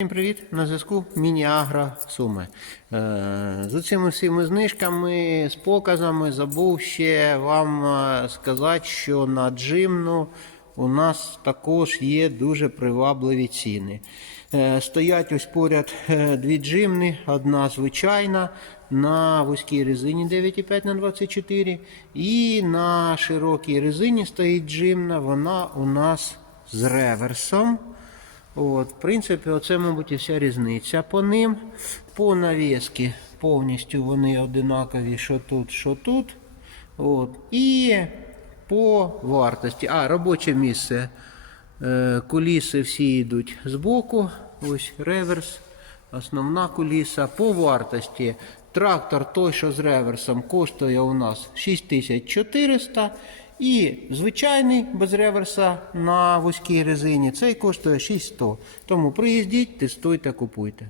Всім привіт! На зв'язку Міні-Агро Суми. Е, З цими всіми знижками, з показами забув ще вам е, сказати, що на джимну у нас також є дуже привабливі ціни. Е, Стоять ось поряд дві джимни, одна звичайна на вузькій резині 9,5 на 24 і на широкій резині стоїть джимна, вона у нас з реверсом. От, в принципі, оце, мабуть, і вся різниця по ним. По навіски повністю вони одинакові, що тут, що тут. От. І по вартості. А, робоче місце. Е, куліси всі йдуть збоку. Ось реверс. Основна куліса. По вартості. Трактор той, що з реверсом, коштує у нас 6400. І звичайний без реверса на вузькій резині цей коштує 6100. Тому приїздіть, тестуйте, купуйте.